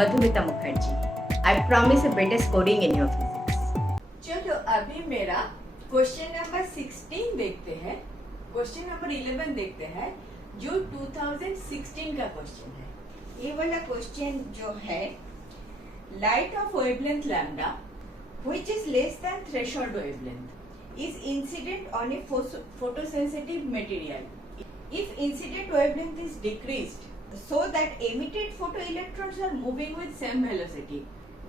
Madhumita Mukherjee. I promise a better scoring in your physics. चलो अभी मेरा question number 16 देखते हैं, क्वेश्चन नंबर 11 देखते हैं जो 2016 का क्वेश्चन है। ये वाला क्वेश्चन जो है, light of wavelength lambda which is less than threshold wavelength is incident on a photosensitive material. If incident wavelength is decreased so that emitted photoelectrons are moving with same velocity,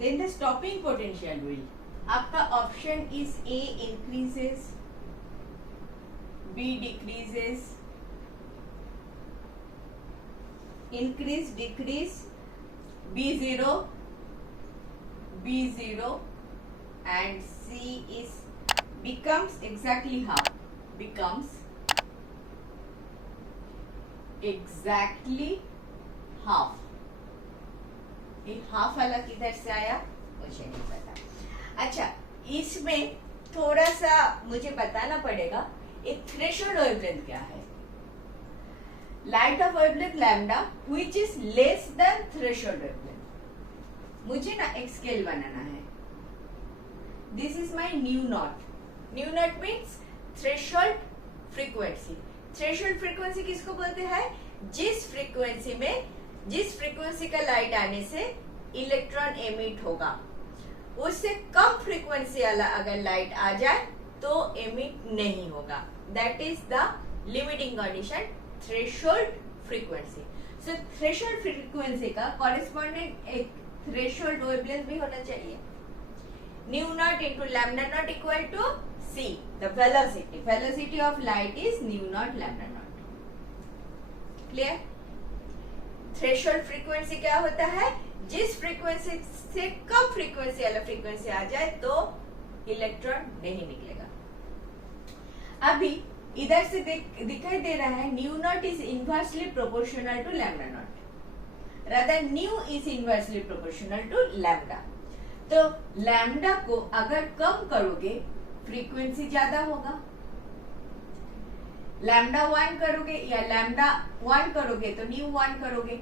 then the stopping potential will. आपका option is A increases, B decreases, increase, decrease, B0, B0, and C is becomes exactly half, becomes exactly half. ये half वाला किधर से आया मुझे नहीं पता। अच्छा, इसमें थोड़ा सा मुझे बताना पड़ेगा एक थ्रेशोल्ड वेवलेंथ क्या है। Light of wavelength lambda which is less than threshold wavelength. मुझे ना एक स्केल बनाना है। This is my new not. New not means threshold frequency. Threshold frequency किसको बोलते हैं? जिस फ्रीक्वेंसी का लाइट आने से इलेक्ट्रॉन एमिट होगा, उससे कम फ्रीक्वेंसी वाला अगर लाइट आ जाए तो एमिट नहीं होगा। That is the limiting condition, threshold frequency. So threshold frequency का कॉरेस्पॉन्डिंग एक थ्रेशोल्ड वेवलेंथ भी होना चाहिए। Nu naught into lambda naught equal to C, the velocity of light is nu naught lambda naught. Clear? Threshold frequency क्या होता है? जिस frequency से कम फ्रीक्वेंसी वाला फ्रीक्वेंसी आ जाए तो इलेक्ट्रॉन नहीं निकलेगा। अभी इधर से दिखाई दे रहा है nu naught is inversely proportional to lambda naught, rather nu is inversely proportional to lambda. तो लैम्डा को अगर कम करोगे फ्रीक्वेंसी ज्यादा होगा। लैम्डा 1 करोगे या लैम्डा 1 करोगे तो न्यू 1 करोगे,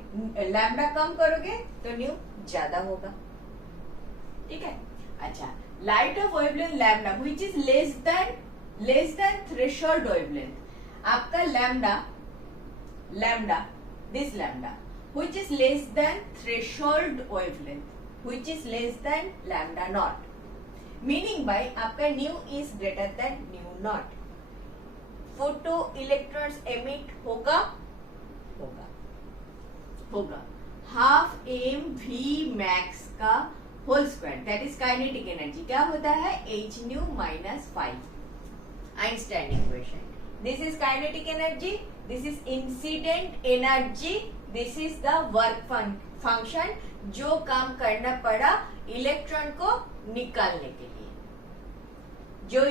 लैम्डा कम करोगे तो न्यू ज्यादा होगा। ठीक है। अच्छा, light of wavelength lambda which is less than threshold wavelength. आपका lambda this lambda which is less than threshold wavelength, which is less than lambda not, meaning by आपका nu is greater than nu not. Photo electrons emit होगा half m v max का whole square, that is kinetic energy. क्या होता है? h nu minus 5, Einstein equation. This is kinetic energy, this is incident energy, this is the work function जो काम करना पड़ा electron को निकालने के लिए। जो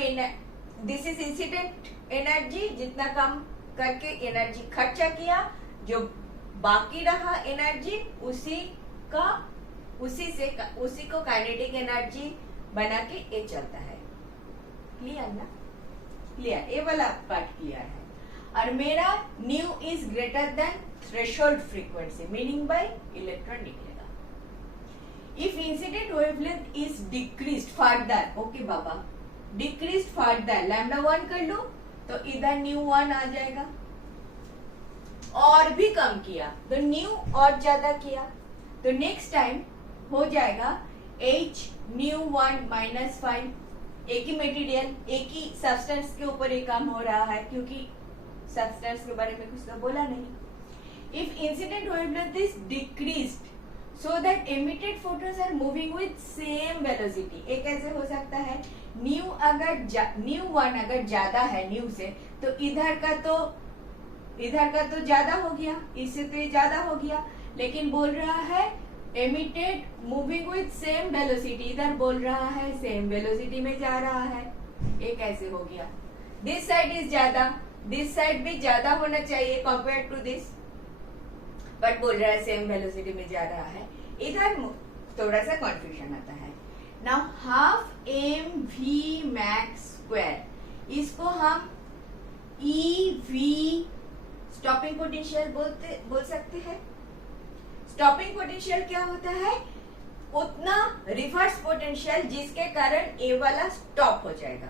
दिस इज इंसिडेंट एनर्जी, जितना काम करके एनर्जी खर्चा किया, जो बाकी रहा एनर्जी उसी को काइनेटिक एनर्जी बना के ये चलता है। क्लियर ना? क्लियर, ये वाला पार्ट क्लियर है। और मेरा new is greater then threshold frequency, meaning bye electron निकलेगा। If incident wavelength is decreased further, okay Baba, decreased further, lambda 1 कर लो तो इधर न्यू 1 आ जाएगा। और भी कम किया तो न्यू और ज्यादा किया तो नेक्स्ट टाइम हो जाएगा h न्यू 1 minus 5। एक ही मटेरियल, एक ही सब्सटेंस के ऊपर ये काम हो रहा है, क्योंकि सब्सटेंस के बारे में कुछ तो बोला नहीं। If incident wavelength is decreased so that emitted photons are moving with same velocity, एक ऐसे हो सकता है न्यू 1 अगर ज्यादा है न्यू से तो इधर का तो ज्यादा हो गया, इससे तो ये ज्यादा हो गया, लेकिन बोल रहा है emitted moving with same velocity, इधर बोल रहा है same velocity में जा रहा है। एक ऐसे हो गया, दिस साइड इज ज्यादा, दिस साइड भी ज्यादा होना चाहिए कंपेयर टू दिस, बट बोल रहा है सेम वेलोसिटी में जा रहा है। इधर थोड़ा सा कंफ्यूजन आता है। Now half m v max square, इसको हम ई वी स्टॉपिंग पोटेंशियल बोल सकते हैं। स्टॉपिंग पोटेंशियल क्या होता है? उतना रिवर्स पोटेंशियल जिसके कारण ए वाला स्टॉप हो जाएगा,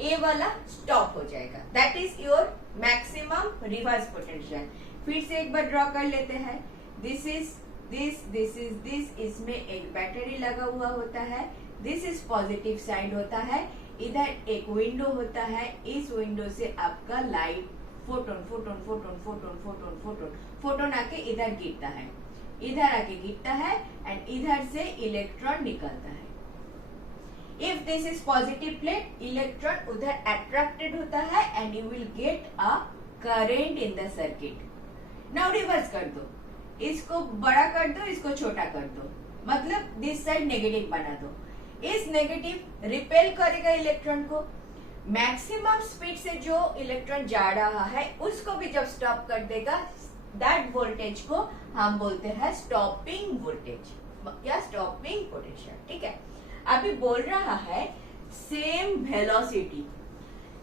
ए वाला स्टॉप हो जाएगा, that is your maximum reverse potential. फिर से एक बार ड्रॉ कर लेते हैं। दिस इज दिस, इसमें एक बैटरी लगा हुआ होता है, दिस इज पॉजिटिव साइड होता है, इधर एक विंडो होता है, इस विंडो से आपका light photon photon photon photon photon photon photon आके इधर गिरता है, इधर आके गिरता है एंड इधर से इलेक्ट्रॉन निकलता है। If this is positive plate, electron उधर अट्रैक्टेड होता है and you will get a current in the circuit. Now reverse कर दो, इसको बड़ा कर दो, इसको छोटा कर दो, मतलब दिस साइड नेगेटिव बना दो। इस नेगेटिव रिपेल करेगा इलेक्ट्रॉन को, मैक्सिमम स्पीड से जो इलेक्ट्रॉन जा रहा है उसको भी जब स्टॉप कर देगा, दैट वोल्टेज को हम बोलते हैं स्टॉपिंग वोल्टेज या स्टॉपिंग पोटेंशियल। ठीक है, अभी बोल रहा है सेम वेलोसिटी,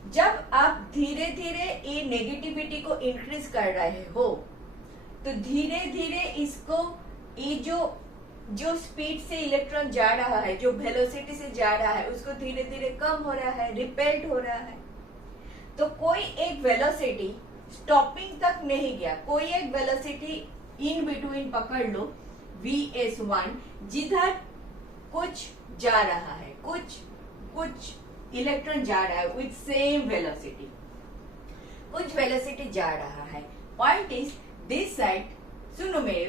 जब आप धीरे धीरे ये नेगेटिविटी को इंक्रीज कर रहे हो तो धीरे धीरे इसको ये जो स्पीड से इलेक्ट्रॉन जा रहा है, जो वेलोसिटी से जा रहा है, उसको धीरे धीरे कम हो रहा है, रिपेल्ड हो रहा है। तो कोई एक वेलोसिटी स्टॉपिंग तक नहीं गया, कोई एक वेलोसिटी इन बिटवीन पकड़ लो Vs1, जिधर कुछ जा रहा है, कुछ इलेक्ट्रॉन जा रहा है विथ सेम वेलोसिटी, कुछ वेलोसिटी जा रहा है। पॉइंट इज दिस साइड, सुनो मेरे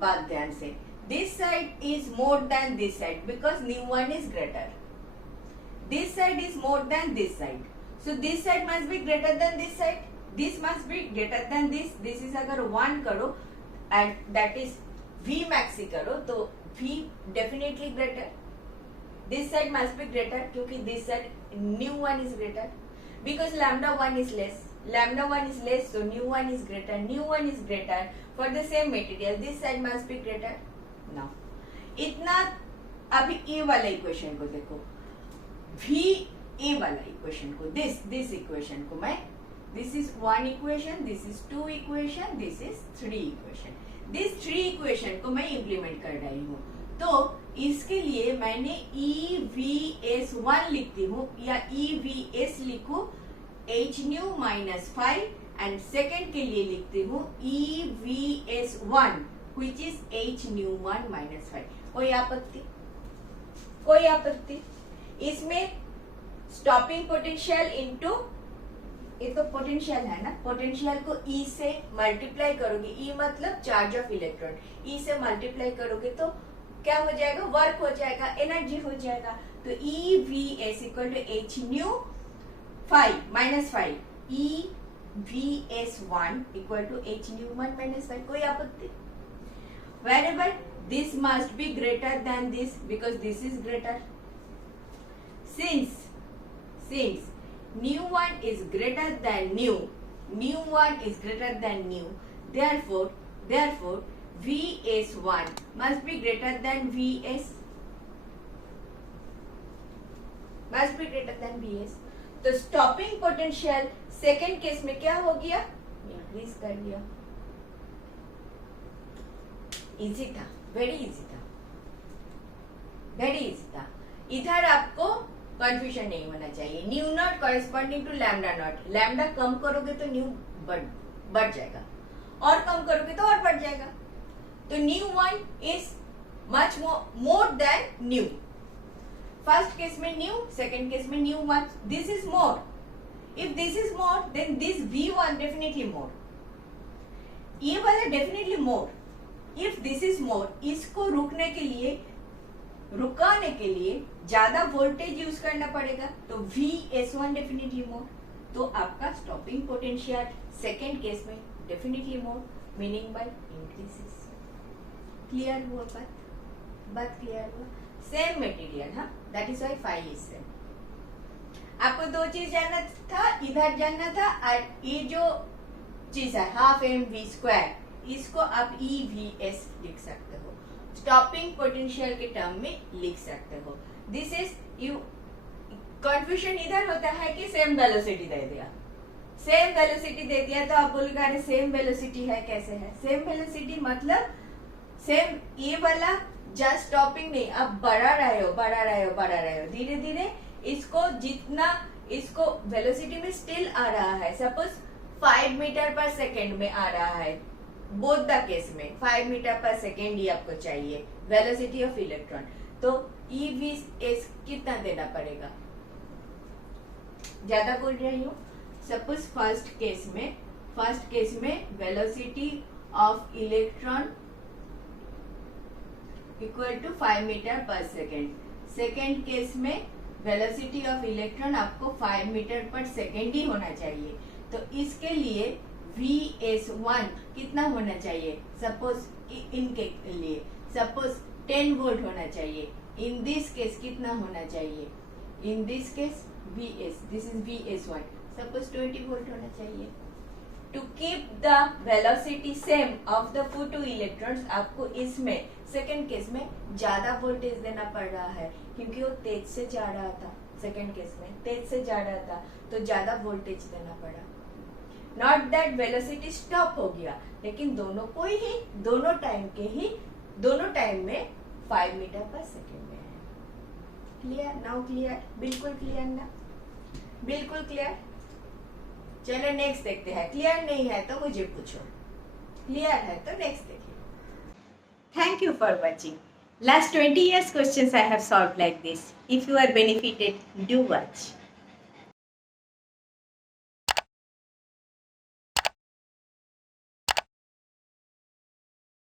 बात ध्यान से, this side is more than this side because nu1 is greater. This side is more than this side. So this side must be greater than this side. This must be greater than this. This is अगर 1 करो and that is V maxi करो तो V definitely greater. This side must be greater क्योंकि this side nu1 is greater because lambda 1 is less. Lambda 1 is less so nu1 is greater. Nu1 is greater for the same material. This side must be greater. Now, इतना अभी ए वाला equation को देखो, भी ए वाला equation को, this equation को मैं, this is 1 equation, this is 2 equation, this is 3 equation, this 3 equation को मैं इम्प्लीमेंट कर रही हूँ। तो इसके लिए मैंने EVS1 लिखती हूँ या EVS लिखू h nu minus 5 and second के लिए लिखती हूँ EVS1 which is h nu1 minus 5। कोई आपत्ति? कोई आपत्ति? इसमें स्टॉपिंग पोटेंशियल इनटू, ये तो पोटेंशियल है ना, पोटेंशियल को E से मल्टीप्लाई करोगे, E मतलब चार्ज ऑफ इलेक्ट्रॉन, E से मल्टीप्लाई करोगे तो क्या हो जाएगा? वर्क हो जाएगा, एनर्जी हो जाएगा। तो EVS equal to h nu 5 minus 5, EVS1 equal to h nu1 minus 5। कोई आपत्ति? Wherever this must be greater than this because this is greater. Since nu1 is greater than nu1 is greater than nu, therefore Vs1 must be greater than Vs, must be greater than Vs। तो stopping potential second case में क्या हो गया? Increase कर दिया। Easy था, very easy था, very easy था। इधर आपको कंफ्यूजन नहीं होना चाहिए। Nu not corresponding to lambda not, lambda कम करोगे तो न्यू बढ़ जाएगा और कम करोगे तो और बढ़ जाएगा। तो nu1 is much more than new. First case में न्यू, सेकेंड केस में nu1, this is more. If this is more than this v1 definitely more, ये वाला definitely more. If this is more, इसको रुकाने के लिए ज्यादा वोल्टेज यूज करना पड़ेगा, तो Vs1 डेफिनेटली मोर। तो आपका स्टॉपिंग पोटेंशियल सेकेंड केस में definitely more, meaning bye increases. Clear हुआ बात क्लियर हुआ? सेम मटेरियल, हाँ, that is why 5 is same. आपको दो चीज जानना था, इधर जानना था, और ये जो चीज है हाफ mv², इसको आप EVS लिख सकते हो, स्टॉपिंग पोटेंशियल के टर्म में लिख सकते हो। दिस इज यू, कंफ्यूजन इधर होता है कि सेम वेलोसिटी दे दिया, सेम वेलोसिटी दे दिया तो आप बोलेगा अरे सेम वेलोसिटी है कैसे है? सेम वेलोसिटी मतलब सेम ये वाला जस्ट स्टॉपिंग नहीं, आप बढ़ा रहे हो धीरे धीरे इसको, जितना इसको वेलोसिटी में स्टिल आ रहा है, सपोज 5 मीटर पर सेकेंड में आ रहा है, बोथ द केस में 5 मीटर पर सेकेंड ही आपको चाहिए वेलोसिटी ऑफ इलेक्ट्रॉन, तो EVS कितना देना पड़ेगा? ज्यादा बोल रही हूँ, सपोज फर्स्ट केस में velocity of electron equal to 5 metre पर सेकेंड, सेकेंड केस में वेलोसिटी ऑफ इलेक्ट्रॉन आपको 5 मीटर पर सेकेंड ही होना चाहिए, तो इसके लिए VS1 कितना होना चाहिए? सपोज इनके लिए सपोज 10 वोल्ट होना चाहिए, इन दिस केस कितना होना चाहिए? In this case this is VS1, suppose 20 volt होना चाहिए। To keep the velocity same of the photo electrons, आपको इसमें सेकेंड केस में ज्यादा वोल्टेज देना पड़ रहा है, क्योंकि वो तेज से जा रहा था, सेकेंड केस में तेज से जा रहा था तो ज्यादा वोल्टेज देना पड़ा। नॉट दैट वेलोसिटी स्टॉप हो गया, लेकिन दोनों को ही दोनों टाइम में 5 मीटर पर सेकेंड में है। क्लियर? Now clear? बिल्कुल क्लियर ना? बिल्कुल क्लियर? चलो नेक्स्ट देखते हैं। क्लियर नहीं है तो मुझे पूछो, क्लियर है तो नेक्स्ट देखिए। Thank you for watching. Last 20 years questions I have solved like this. If you are benefited, do watch.